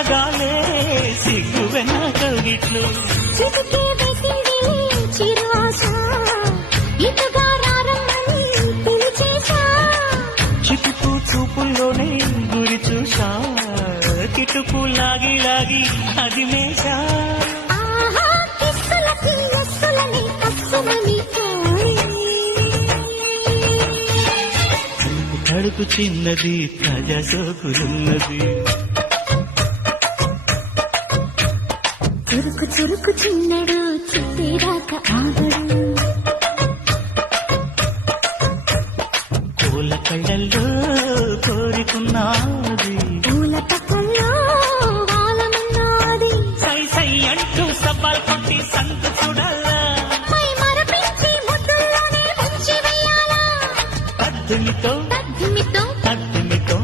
చల్లగాలే సిగ్గు వెనకగిట్లు చిటికే వేసింది చిరు ఆశ ఇటుగా రారమ్మని పిలిచేశా చిటుకు చూపుల్లోనే గురి చూసా కిటుకు లాగి లాగి అది మేషా ఆహా కిస్సులకి ఎస్సులని కస్సుమని కడుపు చిన్నది తాజా సోకులున్నది చురుకు చురుకు చిన్నడు చుట్టేదాకా ఆగడు పూల కళ్ళల్లో కోరుకున్నది పూల పక్కల్లో వాలమన్నది సై సై అంటూ సవాల్ కొట్టి సంతు చూడాలా మై మరపించి ముద్దుల్లోనే ముంచి వెయ్యాలా పద్దునితో తగ్గిమితో పద్దునితో